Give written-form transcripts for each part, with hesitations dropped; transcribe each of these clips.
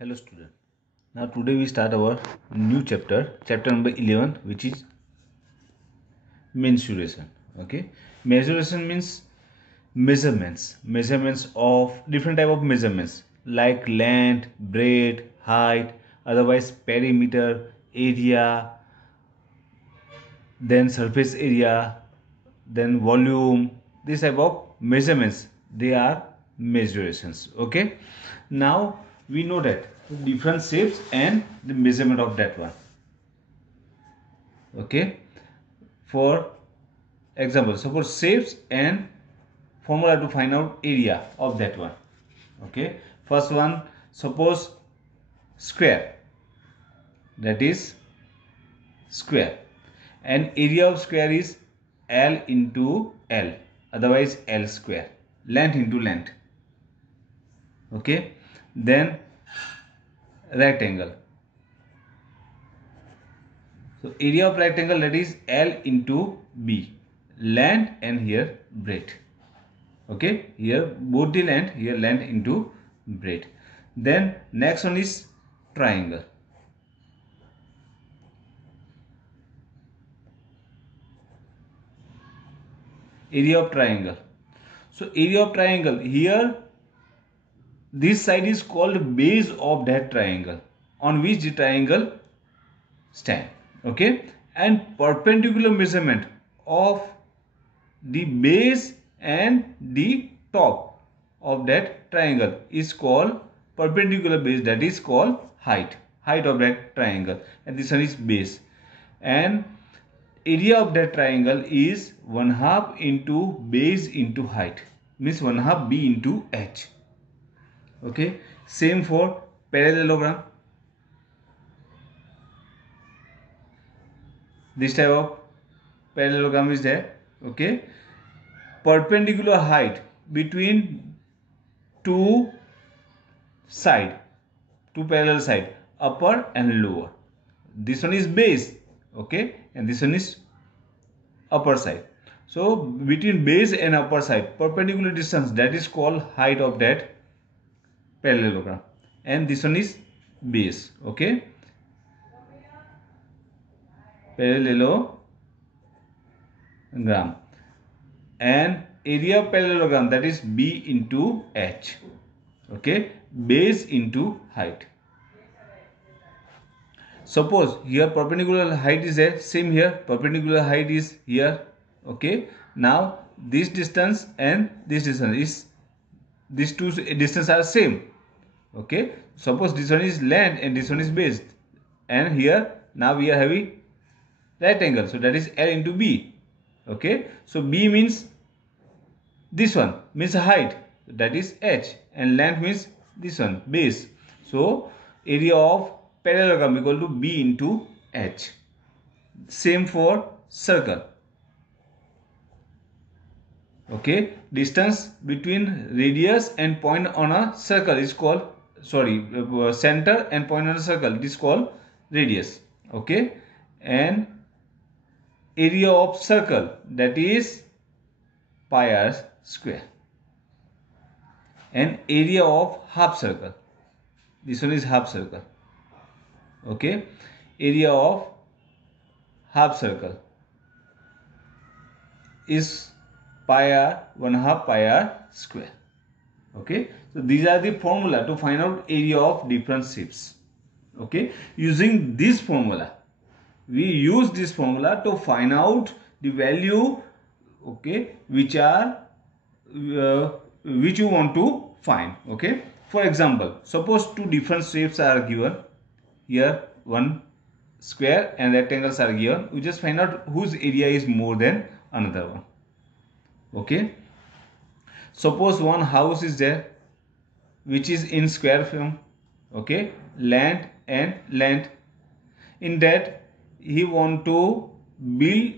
Hello student. Now today we start our new chapter number 11, which is mensuration. Okay, mensuration means measurements of different type of measurements like length, breadth, height, otherwise perimeter, area, then surface area, then volume. This type of measurements, they are mensurations. Okay, now we know that different shapes and the measurement of that one. Okay, for example, suppose shapes and formula to find out area of that one. Okay, first one, suppose square, that is square, and area of square is L into L, otherwise L square, length into length. Okay, then rectangle, so area of rectangle, that is L into B, length and here breadth. Okay, here both the length, here length into breadth. Then next one is triangle. Area of triangle. So area of triangle, here this side is called base of that triangle on which the triangle stand. Okay, and perpendicular measurement of the base and the top of that triangle is called perpendicular base, that is called height of that triangle, and this one is base. And area of that triangle is 1/2 into base into height, means 1/2 b into h. Okay, same for parallelogram. This type of parallelogram is there. Okay, perpendicular height between two parallel side, upper and lower. This one is base. Okay, and this one is upper side. So between base and upper side, perpendicular distance, that is called height of that parallelogram, and this one is base. Okay, parallelogram, and area of parallelogram, that is b into h. Okay, base into height. Suppose here perpendicular height is there, same here perpendicular height is here. Okay, now this distance and this distance is, these two distances are same. Okay, suppose this one is length and this one is base, and here now we are having rectangle, so that is L into B. Okay, so B means this one, means height, that is h, and length means this one, base. So area of parallelogram equal to b into h. Same for circle. Okay, distance between radius and point on a circle is called, center and point on a circle, it is called radius. Okay, and area of circle, that is pi r square, and area of half circle, this one is half circle. Okay, area of half circle is pi r, 1/2 pi r square. Okay, so these are the formula to find out area of different shapes. Okay, using this formula, we use this formula to find out the value, okay, which you want to find. Okay, for example, suppose two different shapes are given. Here one square and rectangles are given. We just find out whose area is more than another one. Okay, suppose one house is there which is in square form. Okay, length and length. In that he want to build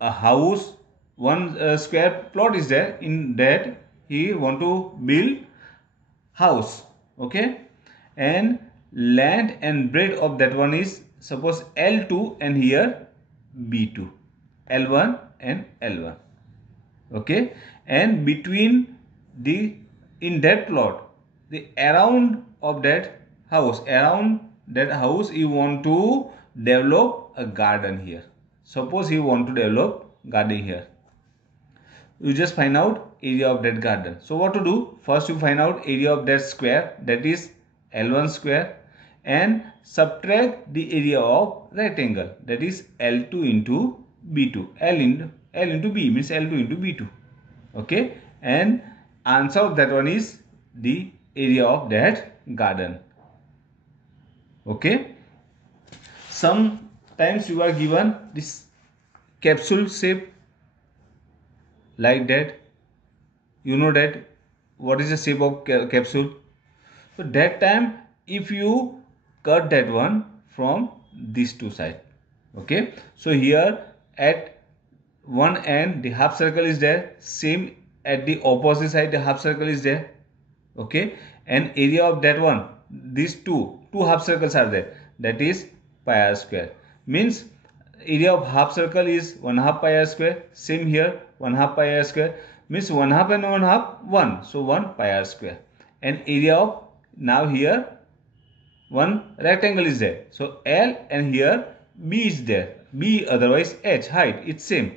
a house. One square plot is there, in that he want to build house. Okay, and length and breadth of that one is, suppose L2 and here B2, L1 and L1. Okay, and between the, in that plot, the around of that house. Around that house you want to develop a garden here. Suppose you want to develop garden here. You just find out area of that garden. So what to do? First you find out area of that square, that is L1 square, and subtract the area of rectangle, that is L2 into B2. L into B means L2 into B2. Okay, and answer of that one is the area of that garden. Okay, sometimes you are given this capsule shape like that. You know that what is the shape of capsule. So that time if you cut that one from these two sides. Okay, so here at one end the half circle is there, same at the opposite side the half circle is there. Okay, and area of that one, these two half circles are there, that is pi r square. Means area of half circle is 1/2 pi r square. Same here 1/2 pi r square, means 1/2 and 1/2 1, so 1 pi r square. And area of, now here one rectangle is there, so L, and here B is there, B otherwise H, height it's same,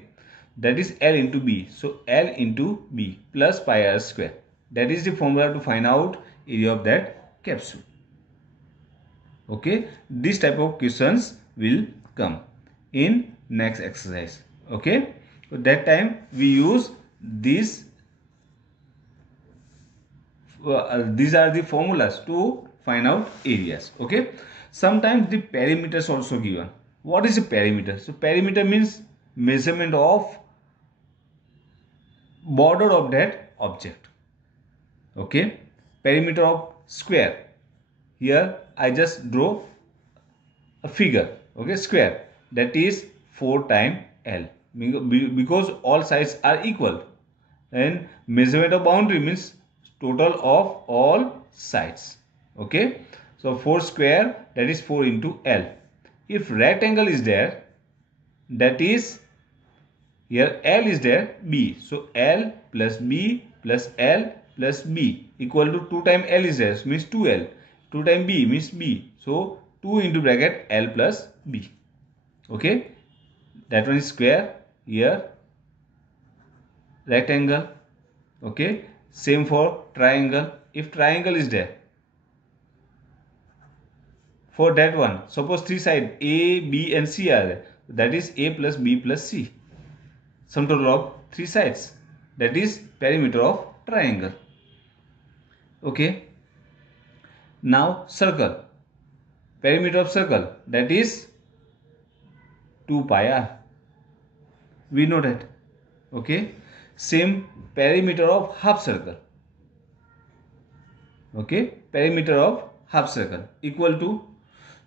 that is L into B, so L into B plus pi r square. That is the formula to find out area of that capsule. Okay, this type of questions will come in next exercise. Okay, so that time we use these these are the formulas to find out areas. Okay, sometimes the perimeters also given. What is a perimeter? So perimeter means measurement of border of that object. Okay, perimeter of square, here I just draw a figure. Okay, square, that is 4 times L, because all sides are equal. And measurement of boundary means total of all sides. Okay, so 4 square, that is 4 into L. If rectangle is there, that is here L is there, B, so L plus B plus L plus B equal to 2 times L is there, means 2L. 2 times B means B, so 2 into bracket L plus B. Okay, that one is square. Here rectangle. Okay, same for triangle. If triangle is there, for that one, suppose 3 sides A, B and C are there, that is A plus B plus C, sum total of 3 sides, that is perimeter of triangle. Okay, now circle, perimeter of circle, that is 2 pi r, we know that. Okay, same perimeter of half circle. Okay, perimeter of half circle equal to,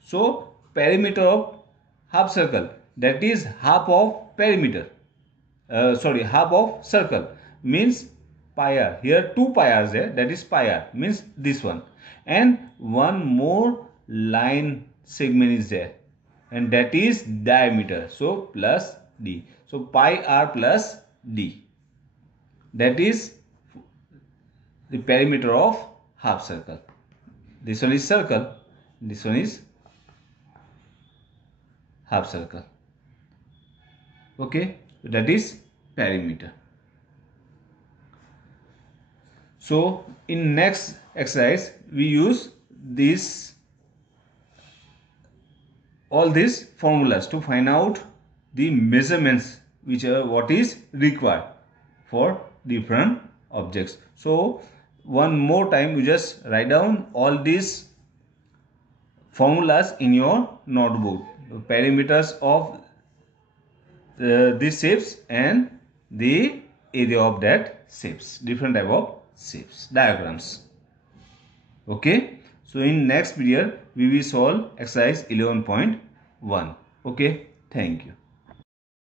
so perimeter of half circle, that is half of perimeter, half of circle, means pi r. Here 2 pi r is there, that is pi r, means this one, and one more line segment is there, and that is diameter, so plus d, so pi r plus d, that is the perimeter of half circle. This one is circle, this one is half circle. Okay, that is perimeter. So in next exercise we use this, all these formulas to find out the measurements which are what is required for different objects. So one more time, you just write down all these formulas in your notebook, the perimeters of these shapes and the area of that shapes, different type of shapes, diagrams. Okay, so in next period we will solve exercise 11.1. Okay, thank you.